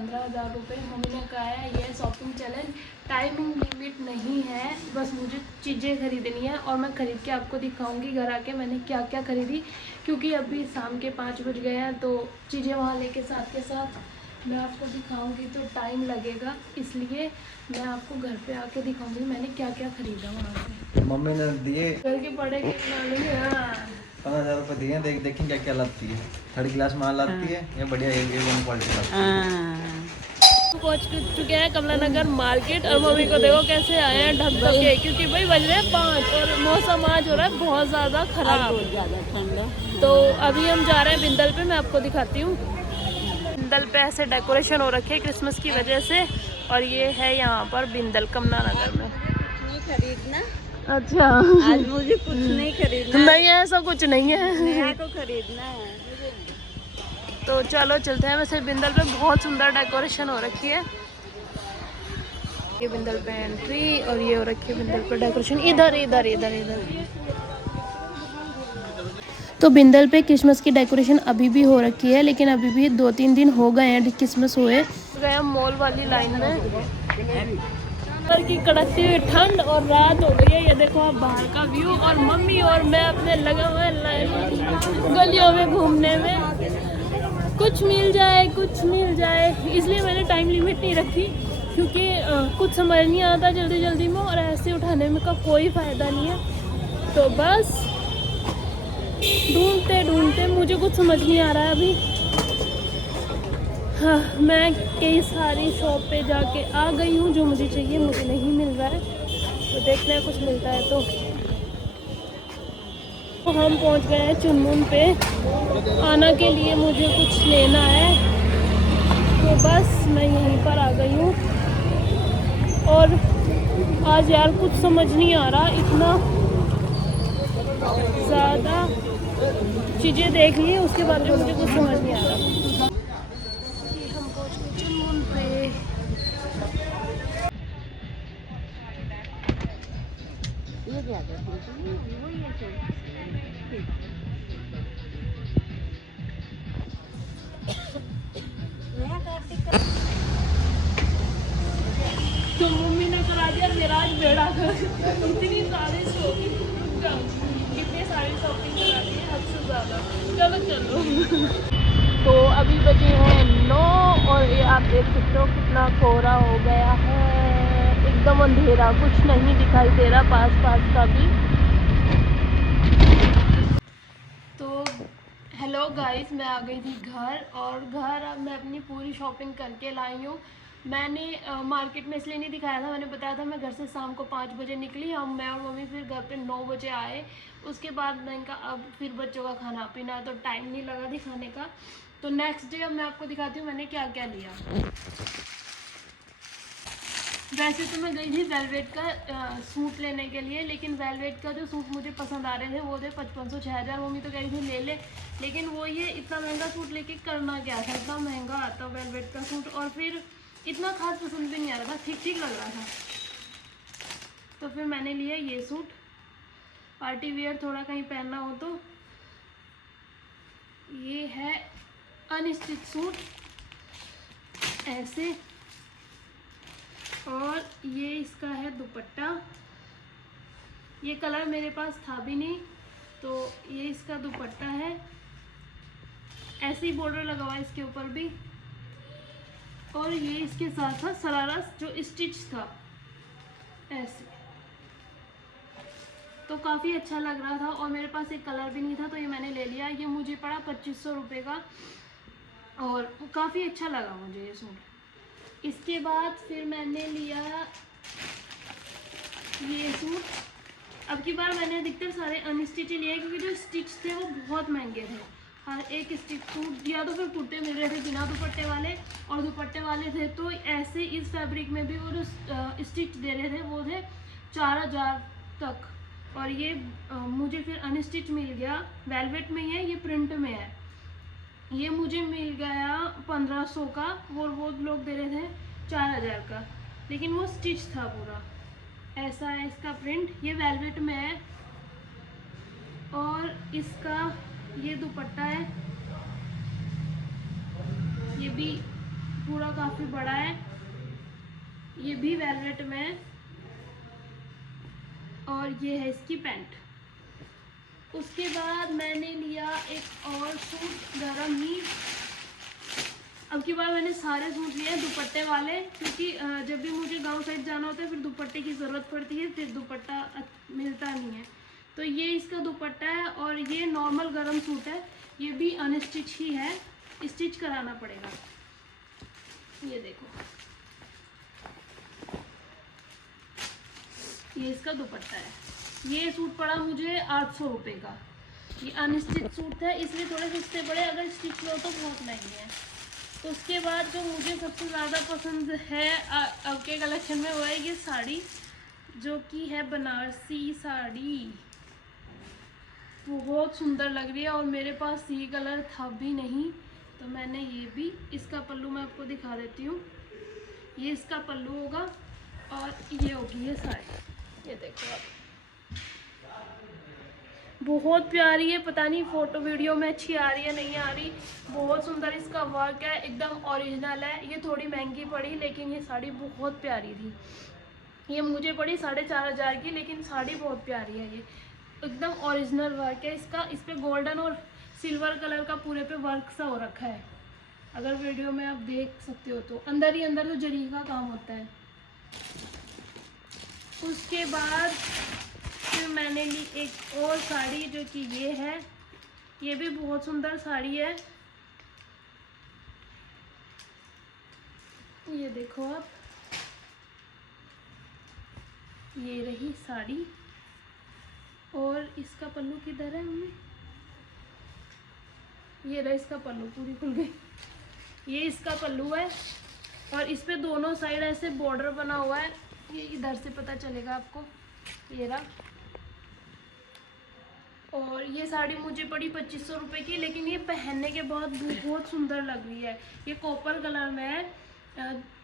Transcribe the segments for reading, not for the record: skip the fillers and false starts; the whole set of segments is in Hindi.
15,000 रुपये। मम्मी ने कहा है ये शॉपिंग चैलेंज, टाइमिंग लिमिट नहीं है, बस मुझे चीज़ें खरीदनी है और मैं ख़रीद के आपको दिखाऊंगी घर आके मैंने क्या क्या ख़रीदी, क्योंकि अभी शाम के 5 बज गए हैं तो चीज़ें वहाँ लेके साथ के साथ मैं आपको दिखाऊंगी तो टाइम लगेगा, इसलिए मैं आपको घर पे आके दिखाऊंगी मैंने क्या क्या ख़रीदा वहाँ से। मम्मी ने दिए घर के पड़े कितना नहीं है। 15,000 रुपये दिए। देखें क्या क्या लाती है। 3rd क्लास माल लाती है या बढ़िया A1 क्वालिटी लाती है। पहुँच चुके हैं कमला नगर मार्केट और मम्मी को देखो कैसे आए हैं ढक ढक के, क्योंकि भाई बज रहे हैं 5 और मौसम आज हो रहा है बहुत ज़्यादा खराब, बहुत ज़्यादा ठंडा। तो अभी हम जा रहे हैं बिंदल पे, मैं आपको दिखाती हूँ। बिंदल पे ऐसे डेकोरेशन हो रखी है क्रिसमस की वजह से, और ये है यहाँ पर बिंदल कमला नगर में। नहीं खरीदना। अच्छा, आज मुझे कुछ नहीं खरीदना। नहीं है, ऐसा कुछ नहीं है, नया को खरीदना है। तो चलो चलते हैं। वैसे बिंदल पे बहुत सुंदर डेकोरेशन हो रखी है। ये बिंदल पे एंट्री और ये हो रखी है बिंदल पे डेकोरेशन। इधर इधर इधर इधर तो बिंदल पे क्रिसमस की डेकोरेशन अभी भी हो रखी है, लेकिन अभी भी 2-3 दिन हो गए हैं क्रिसमस हुए। गए हम मॉल वाली लाइन में। की कड़कती हुई ठंड और रात हो गई है, ये देखो आप बाहर का व्यू, और मम्मी और मैं अपने लगे हुए गलियों में घूमने में। कुछ मिल जाए, इसलिए मैंने टाइम लिमिट नहीं रखी, क्योंकि कुछ समझ नहीं आता जल्दी जल्दी में, और ऐसे उठाने में का कोई फ़ायदा नहीं है। तो बस ढूंढते मुझे कुछ समझ नहीं आ रहा है अभी। हाँ, मैं कई सारी शॉप पे जाके आ गई हूँ, जो मुझे चाहिए मुझे नहीं मिल रहा है, तो देखते हैं कुछ मिलता है तो हम पहुँच गए हैं चुनमुन पे। आना के लिए मुझे कुछ लेना है, तो बस मैं यहीं पर आ गई हूँ। और आज यार कुछ समझ नहीं आ रहा, इतना ज़्यादा चीज़ें देख ली उसके बाद भी मुझे कुछ समझ नहीं आ रहा। हम पहुँच गए चुनमुन पे। ये क्या तो मम्मी ने करा दिया मेरा आज बेड़ा कर। इतनी सारी शॉपिंग, कितनी सारी शॉपिंग करा दी है हद से ज़्यादा। चलो तो अभी बजे हैं 9 और ये आप देख सकते हो कितना कोहरा हो गया है, एकदम अंधेरा, कुछ नहीं दिखाई दे रहा पास का भी। तो हेलो गाइस, मैं आ गई थी घर, और घर अब मैं अपनी पूरी शॉपिंग करके लाई हूँ। मैंने मार्केट में इसलिए नहीं दिखाया था, मैंने बताया था मैं घर से शाम को 5 बजे निकली, हम मैं और मम्मी फिर घर पे 9 बजे आए। उसके बाद मैंने कहा अब फिर बच्चों का खाना पीना, तो टाइम नहीं लगा दिखाने का। तो नेक्स्ट डे अब मैं आपको दिखाती हूँ मैंने क्या क्या लिया। वैसे तो मैं गई थी वेलवेट का सूट लेने के लिए, लेकिन वेलवेट का जो सूट मुझे पसंद आ रहे थे वो थे 5500-6000। मम्मी तो कह रही थी ले ले, लेकिन वो ये इतना महंगा सूट लेके करना क्या था, इतना महंगा आता वेलवेट का सूट, और फिर इतना खास पसंद भी नहीं आ रहा था, ठीक लग रहा था। तो फिर मैंने लिया ये सूट, पार्टी वियर थोड़ा कहीं पहनना हो तो। ये है अनस्टिच सूट ऐसे, और ये इसका है दुपट्टा। ये कलर मेरे पास था भी नहीं, तो ये इसका दुपट्टा है, ऐसे ही बॉर्डर लगा हुआ है इसके ऊपर भी, और ये इसके साथ था सरारा जो स्टिच था ऐसे। तो काफ़ी अच्छा लग रहा था, और मेरे पास एक कलर भी नहीं था, तो ये मैंने ले लिया। ये मुझे पड़ा 2500 रुपये का, और काफ़ी अच्छा लगा मुझे ये सूट। इसके बाद फिर मैंने लिया ये सूट। अब की बार मैंने अधिकतर सारे अनस्टिच लिए, क्योंकि जो स्टिच थे वो बहुत महंगे थे। हर एक स्टिच सूट या तो फिर कुर्ते मिल रहे थे बिना दुपट्टे वाले, और दुपट्टे वाले थे तो ऐसे इस फैब्रिक में भी वो जो स्टिच दे रहे थे वो थे 4000 तक। और ये मुझे फिर अनस्टिच मिल गया, वेलवेट में ही है, ये प्रिंट में है, ये मुझे मिल गया 1500 का, और वो लोग दे रहे थे 4000 का, लेकिन वो स्टिच था पूरा। ऐसा है इसका प्रिंट, ये वेलवेट में है, और इसका ये दुपट्टा है, ये भी पूरा काफ़ी बड़ा है, ये भी वेलवेट में है। और ये है इसकी पैंट। उसके बाद मैंने लिया एक और सूट गरम ही। अब की बार मैंने सारे सूट लिए हैं दुपट्टे वाले, क्योंकि जब भी मुझे गांव साइड जाना होता है फिर दुपट्टे की ज़रूरत पड़ती है, फिर दुपट्टा मिलता नहीं है। तो ये इसका दुपट्टा है और ये नॉर्मल गरम सूट है, ये भी अनस्टिच ही है, स्टिच कराना पड़ेगा। ये देखो, ये इसका दुपट्टा है। ये सूट पड़ा मुझे 800 रुपये का। ये अनस्टिच सूट है इसलिए थोड़े सस्ते पड़े, अगर स्टिच लो तो बहुत महंगे हैं। तो उसके बाद जो मुझे सबसे ज़्यादा पसंद है अब के कलेक्शन में, वो है ये साड़ी, जो कि है बनारसी साड़ी। बहुत सुंदर लग रही है और मेरे पास ये कलर था भी नहीं, तो मैंने ये भी, इसका पल्लू मैं आपको दिखा देती हूँ। ये इसका पल्लू होगा और ये होगी ये साड़ी। ये देखो आप, बहुत प्यारी है। पता नहीं फोटो वीडियो में अच्छी आ रही है नहीं आ रही, बहुत सुंदर इसका वर्क है, एकदम ओरिजिनल है। ये थोड़ी महंगी पड़ी लेकिन ये साड़ी बहुत प्यारी थी। ये मुझे पड़ी 4500 की, लेकिन साड़ी बहुत प्यारी है। ये एकदम ओरिजिनल वर्क है इसका। इस पे गोल्डन और सिल्वर कलर का पूरे पे वर्क सा हो रखा है, अगर वीडियो में आप देख सकते हो तो। अंदर ही अंदर तो जरी का काम होता है। उसके बाद फिर मैंने ली एक और साड़ी, जो कि ये है। ये भी बहुत सुंदर साड़ी है। ये देखो आप, ये रही साड़ी। और इसका पल्लू किधर है मम्मी? ये रहा इसका पल्लू, पूरी खुल गई। ये इसका पल्लू है और इस पे दोनों साइड ऐसे बॉर्डर बना हुआ है। ये इधर से पता चलेगा आपको, ये रहा। और ये साड़ी मुझे पड़ी 2500 रुपये की, लेकिन ये पहनने के बाद बहुत सुंदर लग रही है। ये कॉपर कलर में है,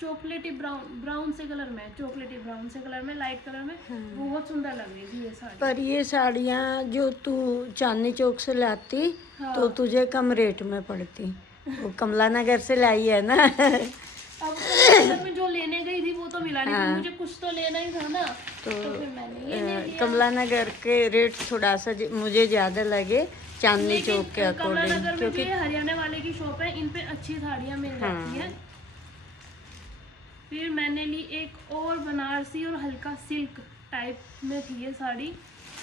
चॉकलेटी ब्राउन से कलर में, चॉकलेटी ब्राउन से कलर में, लाइट कलर में। बहुत सुंदर लग रही थी ये साड़ी। पर ये साड़ियाँ जो तू चांदनी चौक से लाती, हाँ। तो तुझे कम रेट में पड़ती। वो कमला नगर से लाई है ना। अब कमला में जो लेने गई थी वो तो मिला नहीं, हाँ। मुझे कुछ तो लेना ही था ना, तो फिर मैंने ये ले लिया। कमला नगर के रेट थोड़ा सा मुझे ज़्यादा लगे चांदनी चौक के कमला अकॉर्डिंग, नगर में क्योंकि जो हरियाणा वाले की शॉप है, इन पे अच्छी साड़ियाँ मिल जाती हैं। फिर मैंने ली एक और बनारसी और हल्का सिल्क टाइप में थी ये साड़ी।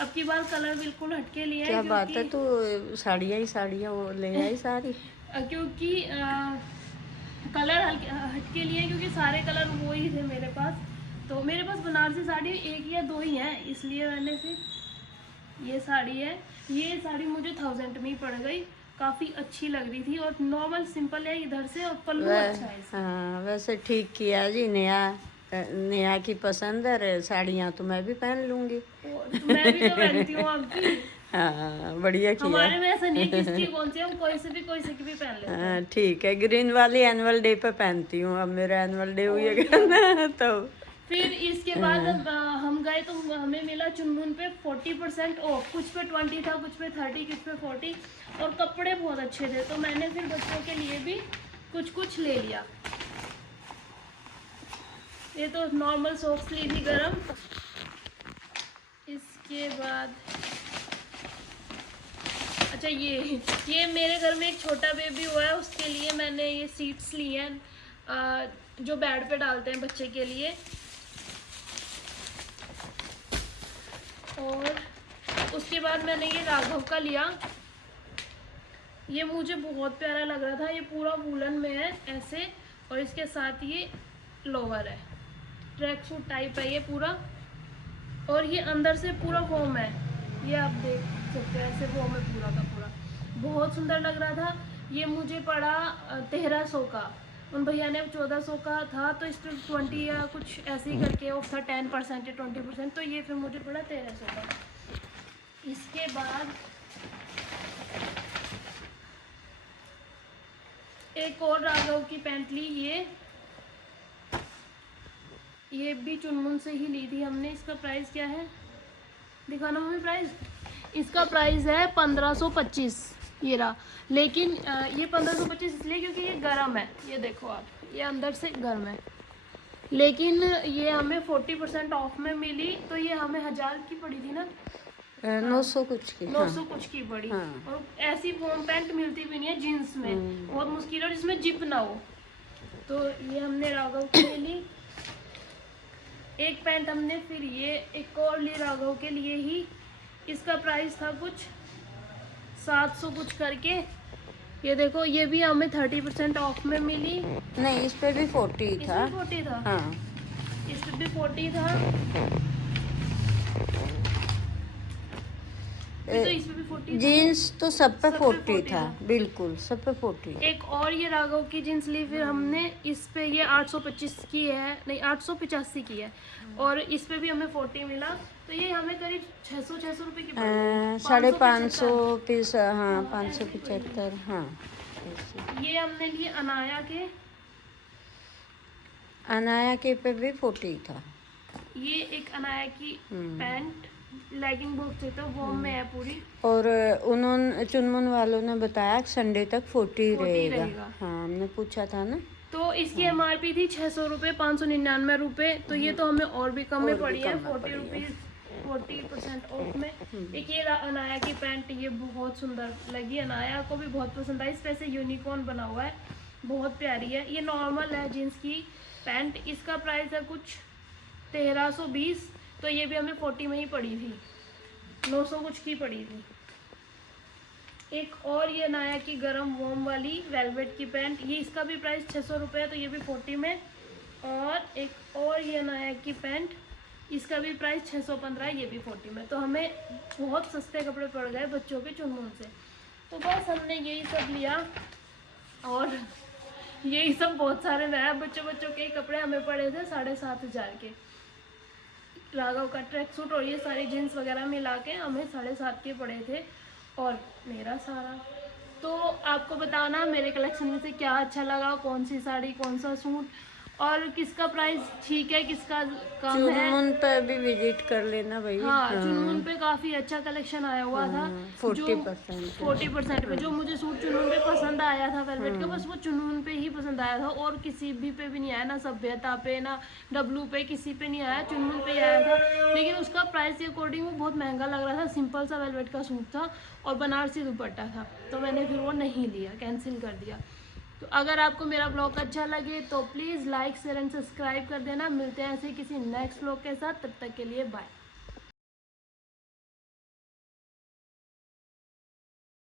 अब की बार कलर बिल्कुल हटके लिए क्या बात है, तो साड़ियाँ ही साड़ियाँ वो ले आई सारी। क्योंकि कलर हटके लिए, क्योंकि सारे कलर वो ही थे मेरे पास। तो मेरे पास बनारसी साड़ी एक या दो ही हैं, इसलिए मैंने फिर ये साड़ी है। ये साड़ी मुझे 1000 में ही पड़ गई, काफ़ी अच्छी लग रही थी और नॉर्मल सिंपल है इधर से, और पल्लू अच्छा है इसका। हाँ, वैसे ठीक किया जी। नेहा की पसंद है साड़ियाँ, तो मैं भी पहन लूँगी। तो मैं भी तो पहनती हूँ आपकी। हाँ, बढ़िया किया। हमारे में ऐसा नहीं है किसकी कौन सी, हम कोई से भी पहन लेते हैं। हाँ, ठीक है। ग्रीन वाली एनुअल डे पे पहनती हूँ, अब मेरा एनुअल डे हुएगा ना तो। फिर इसके बाद हम गए तो हमें मिला चुनमुन पे 40% ऑफ। कुछ पे 20 था, कुछ पे 30, कुछ पे 40, और कपड़े बहुत अच्छे थे। तो मैंने फिर बच्चों के लिए भी कुछ ले लिया। ये तो नॉर्मल सॉक्स ली थी गरम। इसके बाद अच्छा, ये मेरे घर में एक छोटा बेबी हुआ है, उसके लिए मैंने ये सीट्स ली हैं, जो बेड पे डालते हैं बच्चे के लिए। और उसके बाद मैंने ये राघव का लिया। ये मुझे बहुत प्यारा लग रहा था। ये पूरा वूलन में है ऐसे, और इसके साथ ये लोअर है, ट्रैक सूट टाइप है ये पूरा। और ये अंदर से पूरा फोम है, ये आप देख सकते हैं, ऐसे फोम है पूरा का पूरा। बहुत सुंदर लग रहा था। ये मुझे पड़ा 1300 का। उन भैया ने 1400 का था, तो इस पर 20 या कुछ ऐसे ही करके ऑफ था, 10% या 20%, तो ये फिर मुझे पड़ा 1300 का। इसके बाद एक और राघव की पैंट ली, ये भी चुनमुन से ही ली थी हमने। इसका प्राइस क्या है, दिखाना मम्मी प्राइस। इसका प्राइस है 1525, ये रहा। लेकिन ये 1525 इसलिए क्योंकि ये गरम है। ये देखो आप, ये अंदर से गर्म है, लेकिन ये हमें 40% ऑफ में मिली, तो ये हमें 1000 की पड़ी थी ना, 900 कुछ की। 900 कुछ की पड़ी। हाँ। और ऐसी वॉर्म पैंट मिलती भी नहीं है जीन्स में, बहुत मुश्किल है जिसमें जिप ना हो। तो ये हमने राघव के लिए ली एक पैंट हमने, फिर ये एक और ली राघव के लिए ही। इसका प्राइस था कुछ 700 कुछ करके। ये देखो, ये भी हमें 30% ऑफ में मिली। नहीं, इस पे भी 40 था। इसमें 40 था, हाँ। इस पे भी 40 था। ये तो इसमें भी 40 था। जीन्स तो सब पे सब पे 40 40 था, था। बिल्कुल सब पे 40। एक और ये राघव की जींस ली फिर हमने, इस पे ये 825 की है, नहीं 885 की है, और इस पे भी हमें 40 मिला। तो ये हमें करीब 600 रुपए की पड़ी। 550 पीस, हाँ 575, हाँ ऐसे। ये हमने लिए अनाया के, अनाया के पे भी 40 था। ये एक अनाया की पैंट लेगिंग बोल सकते हो, वो में है पूरी। और उन्होंने चुनमुन वालों ने बताया कि संडे तक 40 रहेगा। रहेगा। हाँ, हमने पूछा था ना। तो इसकी MRP थी 600 रुपये, 599 रुपये। तो ये तो हमें और भी कम में पड़ी है, 40 रुपीज़ 40% ऑफ में। एक ये अनाया की पैंट, ये बहुत सुंदर लगी, अनाया को भी बहुत पसंद आई। इस पे से यूनिकॉर्न बना हुआ है, बहुत प्यारी है। ये नॉर्मल है जीन्स की पैंट, इसका प्राइस है कुछ 1320। तो ये भी हमें 40 में ही पड़ी थी, 900 कुछ की पड़ी थी। एक और ये नया की गरम वॉर्म वाली वेलवेट की पैंट, ये इसका भी प्राइस 600 रुपये है, तो ये भी 40 में। और एक और ये नया की पैंट, इसका भी प्राइस 615 है, ये भी 40 में। तो हमें बहुत सस्ते कपड़े पड़ गए बच्चों के चुनमुन से। तो बस हमने यही सब लिया, और यही सब बहुत सारे नया बच्चों के कपड़े हमें पड़े थे 7500 के। राघव का ट्रैक सूट और ये सारी जीन्स वगैरह मिला के हमें 750 के पड़े थे, और मेरा सारा। तो आपको बताना मेरे कलेक्शन में से क्या अच्छा लगा, कौन सी साड़ी, कौन सा सूट, और किसका प्राइस ठीक है, किसका कम है। चुनमुन पे भी विजिट कर लेना भाई। हाँ, चुनमुन पे काफ़ी अच्छा कलेक्शन आया हुआ था। 40% पे जो मुझे सूट चुनमुन पे पसंद आया था वेलवेट का, बस वो चुनमुन पे ही पसंद आया था, और किसी भी पे भी नहीं आया, ना सभ्यता पे, ना डब्लू पे, किसी पे नहीं आया, चुनमुन पे ही आया था। लेकिन उसका प्राइस के अकॉर्डिंग वो बहुत महंगा लग रहा था, सिंपल सा वेलवेट का सूट था और बनारसी दुपट्टा था, तो मैंने फिर वो नहीं लिया, कैंसिल कर दिया। तो अगर आपको मेरा ब्लॉग अच्छा लगे तो please like share and subscribe कर देना। मिलते हैं ऐसे किसी नेक्स्ट ब्लॉग के साथ, तब तक के लिए बाय।